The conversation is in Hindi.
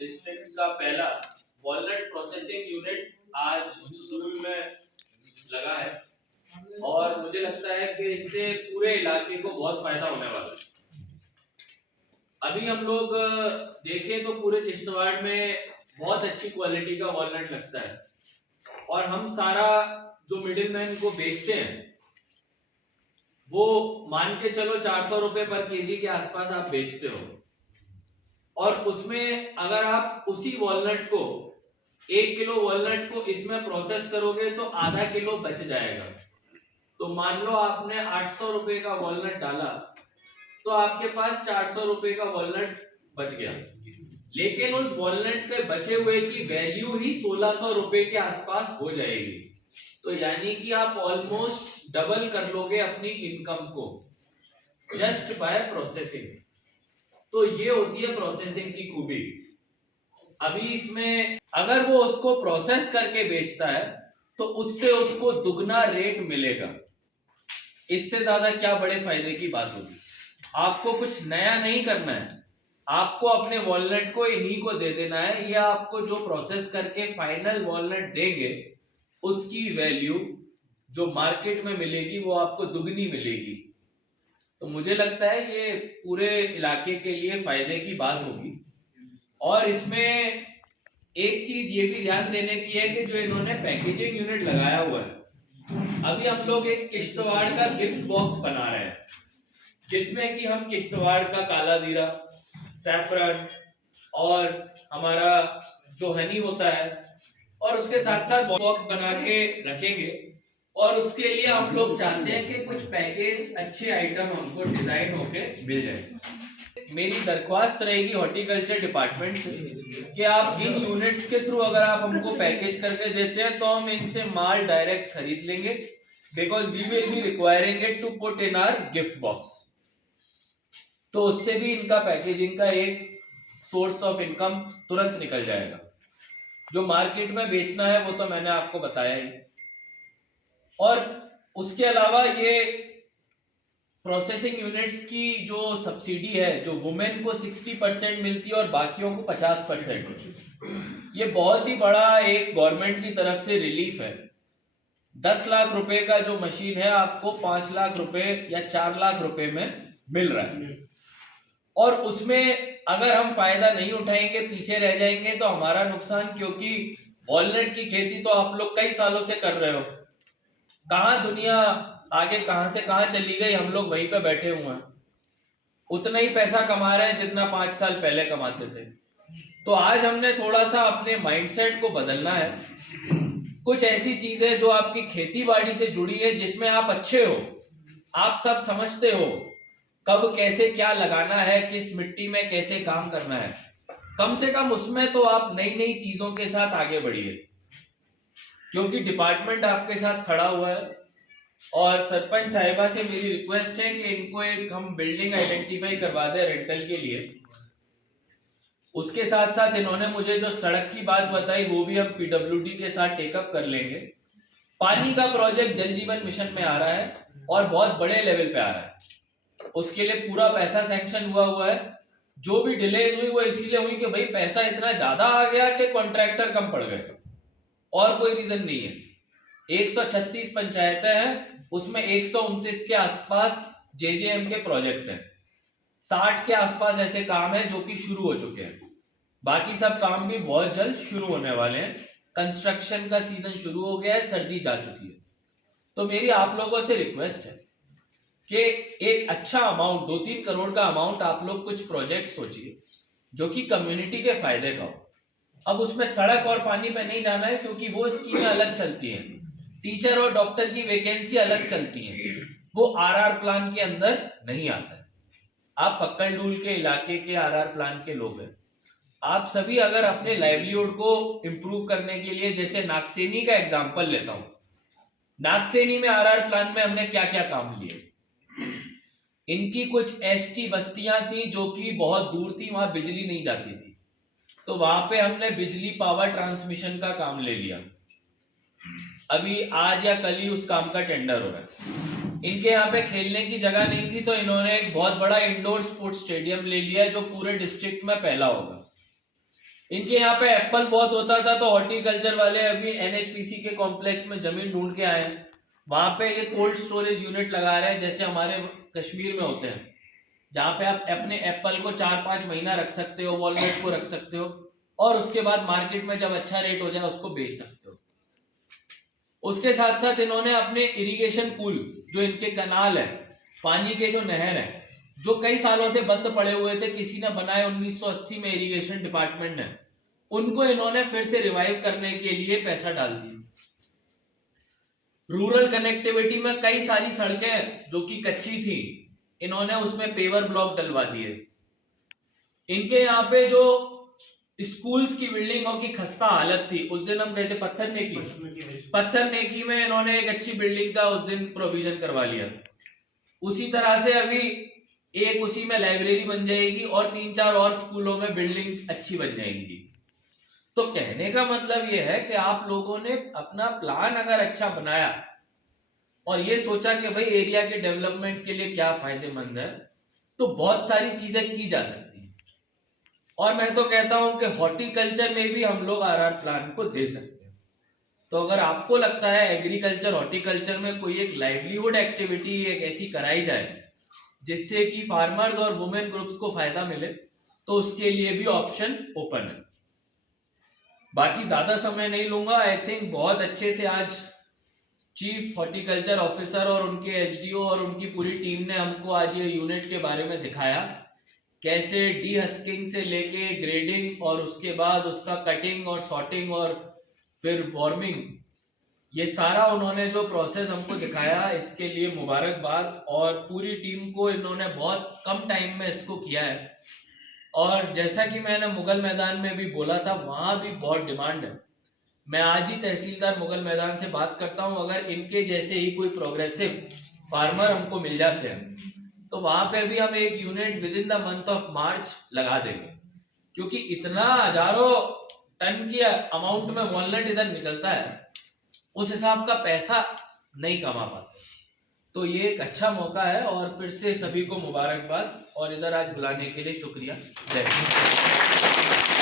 डिस्ट्रिक्ट का पहला वॉलनट प्रोसेसिंग यूनिट आज स्कूल में लगा है और मुझे लगता है कि इससे पूरे इलाके को बहुत फायदा होने वाला है। अभी हम लोग देखें तो पूरे किश्तवाड़ में बहुत अच्छी क्वालिटी का वॉलनट लगता है और हम सारा जो मिडिलमैन को बेचते हैं वो मान के चलो 400 रुपए पर केजी के आसपास आप बेचते हो और उसमें अगर आप उसी वॉलनट को 1 किलो वॉलनट को इसमें प्रोसेस करोगे तो आधा किलो बच जाएगा। तो मान लो आपने 800 रुपए का वॉलनट डाला तो आपके पास 400 रुपए का वॉलनट बच गया, लेकिन उस वॉलनट के बचे हुए की वैल्यू ही 1600 रुपए के आसपास हो जाएगी। तो यानी कि आप ऑलमोस्ट डबल कर लोगे अपनी इनकम को जस्ट बाय प्रोसेसिंग। तो ये होती है प्रोसेसिंग की खूबी। अभी इसमें अगर वो उसको प्रोसेस करके बेचता है तो उससे उसको दुगना रेट मिलेगा। इससे ज्यादा क्या बड़े फायदे की बात होगी। आपको कुछ नया नहीं करना है, आपको अपने वॉलनट को इन्हीं को दे देना है। ये आपको जो प्रोसेस करके फाइनल वॉलनट देंगे उसकी वैल्यू जो मार्केट में मिलेगी वो आपको दुगनी मिलेगी। तो मुझे लगता है ये पूरे इलाके के लिए फायदे की बात होगी। और इसमें एक चीज ये भी ध्यान देने की है कि जो इन्होंने पैकेजिंग यूनिट लगाया हुआ है, अभी हम लोग एक किश्तवाड़ का गिफ्ट बॉक्स बना रहे हैं जिसमें कि हम किश्तवाड़ का काला जीरा, सैफरन और हमारा जो हनी होता है और उसके साथ साथ बॉक्स बना के रखेंगे। और उसके लिए हम लोग चाहते हैं कि कुछ पैकेज अच्छे आइटम हमको डिजाइन होके मिल जाए। मेरी दरख्वास्त रहेगी हॉर्टिकल्चर डिपार्टमेंट से कि आप इन यूनिट्स के थ्रू अगर आप हमको पैकेज करके देते हैं तो हम इनसे माल डायरेक्ट खरीद लेंगे, because we will be requiring it to put in our gift box. तो उससे भी इनका पैकेजिंग का एक सोर्स ऑफ इनकम तुरंत निकल जाएगा। जो मार्केट में बेचना है वो तो मैंने आपको बताया ही। और उसके अलावा ये प्रोसेसिंग यूनिट्स की जो सब्सिडी है जो वुमेन को 60% मिलती है और बाकियों को 50%, ये बहुत ही बड़ा एक गवर्नमेंट की तरफ से रिलीफ है। 10 लाख रुपए का जो मशीन है आपको 5 लाख रुपए या 4 लाख रुपए में मिल रहा है। और उसमें अगर हम फायदा नहीं उठाएंगे, पीछे रह जाएंगे तो हमारा नुकसान, क्योंकि वॉलनट की खेती तो आप लोग कई सालों से कर रहे हो। कहां दुनिया आगे कहां से कहां चली गई, हम लोग वहीं पे बैठे हुए हैं, उतना ही पैसा कमा रहे हैं जितना 5 साल पहले कमाते थे। तो आज हमने थोड़ा सा अपने माइंडसेट को बदलना है। कुछ ऐसी चीजें जो आपकी खेती बाड़ी से जुड़ी है जिसमें आप अच्छे हो, आप सब समझते हो कब कैसे क्या लगाना है, किस मिट्टी में कैसे काम करना है, कम से कम उसमें तो आप नई नई चीजों के साथ आगे बढ़िए, क्योंकि डिपार्टमेंट आपके साथ खड़ा हुआ है। और सरपंच साहिबा से मेरी रिक्वेस्ट है कि इनको एक हम बिल्डिंग आइडेंटिफाई करवा दें रेंटल के लिए। उसके साथ साथ इन्होंने मुझे जो सड़क की बात बताई वो भी हम पीडब्ल्यूडी के साथ टेकअप कर लेंगे। पानी का प्रोजेक्ट जल जीवन मिशन में आ रहा है और बहुत बड़े लेवल पे आ रहा है। उसके लिए पूरा पैसा सैंक्शन हुआ है। जो भी डिलेज हुई वो इसीलिए हुई कि भाई पैसा इतना ज्यादा आ गया कि कॉन्ट्रैक्टर कम पड़ गए, और कोई रीजन नहीं है। 136 पंचायतें हैं, उसमें 129 के आसपास जेजेएम के प्रोजेक्ट हैं। 60 के आसपास ऐसे काम है जो कि शुरू हो चुके हैं। बाकी सब काम भी बहुत जल्द शुरू होने वाले हैं। कंस्ट्रक्शन का सीजन शुरू हो गया है, सर्दी जा चुकी है। तो मेरी आप लोगों से रिक्वेस्ट है कि एक अच्छा अमाउंट, 2-3 करोड़ का अमाउंट आप लोग कुछ प्रोजेक्ट सोचिए जो कि कम्युनिटी के फायदे का हो। अब उसमें सड़क और पानी पे नहीं जाना है क्योंकि वो स्कीमें अलग चलती हैं। टीचर और डॉक्टर की वैकेंसी अलग चलती है, वो आरआर प्लान के अंदर नहीं आता है। आप पक्कल डूल के इलाके के आरआर प्लान के लोग हैं। आप सभी अगर अपने लाइवलीहुड को इंप्रूव करने के लिए, जैसे नागसेनी का एग्जांपल लेता हूं, नागसेनी में आरआर प्लान में हमने क्या क्या काम लिए। इनकी कुछ एसटी बस्तियां थी जो कि बहुत दूर थी, वहां बिजली नहीं जाती थी, तो वहां पे हमने बिजली पावर ट्रांसमिशन का काम ले लिया। अभी आज या कल ही उस काम का टेंडर हो रहा है। इनके यहाँ पे खेलने की जगह नहीं थी तो इन्होंने एक बहुत बड़ा इंडोर स्पोर्ट्स स्टेडियम ले लिया जो पूरे डिस्ट्रिक्ट में पहला होगा। इनके यहाँ पे एप्पल बहुत होता था, तो हॉर्टिकल्चर वाले अभी NHPC के कॉम्प्लेक्स में जमीन ढूंढ के आए हैं, वहां पे ये कोल्ड स्टोरेज यूनिट लगा रहे हैं, जैसे हमारे कश्मीर में होते हैं, जहाँ पे आप अपने एप्पल को 4-5 महीना रख सकते हो, वॉलनट को रख सकते हो, और उसके बाद मार्केट में जब अच्छा रेट हो जाए उसको बेच सकते हो। उसके साथ साथ इन्होंने अपने इरिगेशन पूल, जो इनके कनाल है, पानी के जो नहर है, जो कई सालों से बंद पड़े हुए थे, किसी ने बनाए 1980 में इरिगेशन डिपार्टमेंट ने, उनको इन्होंने फिर से रिवाइव करने के लिए पैसा डाल दिया। रूरल कनेक्टिविटी में कई सारी सड़कें जो कि कच्ची थी, इन्होंने उसमें पेवर ब्लॉक डलवा दिए। इनके यहाँ पे जो स्कूल्स की बिल्डिंगों की खस्ता हालत थी, उस दिन हम गए थे पत्थर नेकी में इन्होंने एक अच्छी बिल्डिंग का उस दिन प्रोविजन करवा लिया। उसी तरह से अभी एक उसी में लाइब्रेरी बन जाएगी और 3-4 और स्कूलों में बिल्डिंग अच्छी बन जाएंगी। तो कहने का मतलब यह है कि आप लोगों ने अपना प्लान अगर अच्छा बनाया और ये सोचा कि भाई एरिया के डेवलपमेंट के लिए क्या फायदेमंद है, तो बहुत सारी चीजें की जा सकती हैं। और मैं तो कहता हूं कि हॉर्टिकल्चर में भी हम लोग आरआर प्लान को दे सकते हैं। तो अगर आपको लगता है एग्रीकल्चर हॉर्टिकल्चर में कोई एक लाइवलीहुड एक्टिविटी एक ऐसी कराई जाए जिससे कि फार्मर्स और वुमेन ग्रुप्स को फायदा मिले, तो उसके लिए भी ऑप्शन ओपन है। बाकी ज्यादा समय नहीं लूंगा। आई थिंक बहुत अच्छे से आज चीफ हॉर्टिकल्चर ऑफिसर और उनके एचडीओ और उनकी पूरी टीम ने हमको आज ये यूनिट के बारे में दिखाया, कैसे डीहस्किंग से लेके ग्रेडिंग और उसके बाद उसका कटिंग और सॉर्टिंग और फिर वार्मिंग, ये सारा उन्होंने जो प्रोसेस हमको दिखाया, इसके लिए मुबारकबाद। और पूरी टीम को इन्होंने बहुत कम टाइम में इसको किया है। और जैसा कि मैंने मुगल मैदान में भी बोला था, वहां भी बहुत डिमांड है। मैं आज ही तहसीलदार मुगल मैदान से बात करता हूं, अगर इनके जैसे ही कोई प्रोग्रेसिव फार्मर हमको मिल जाते हैं तो वहां पे भी हम एक unit with in the month of March लगा देंगे, क्योंकि इतना हजारों टन की अमाउंट में वॉलनट इधर निकलता है, उस हिसाब का पैसा नहीं कमा पाते। तो ये एक अच्छा मौका है और फिर से सभी को मुबारकबाद और इधर आज बुलाने के लिए शुक्रिया। जय हिंद।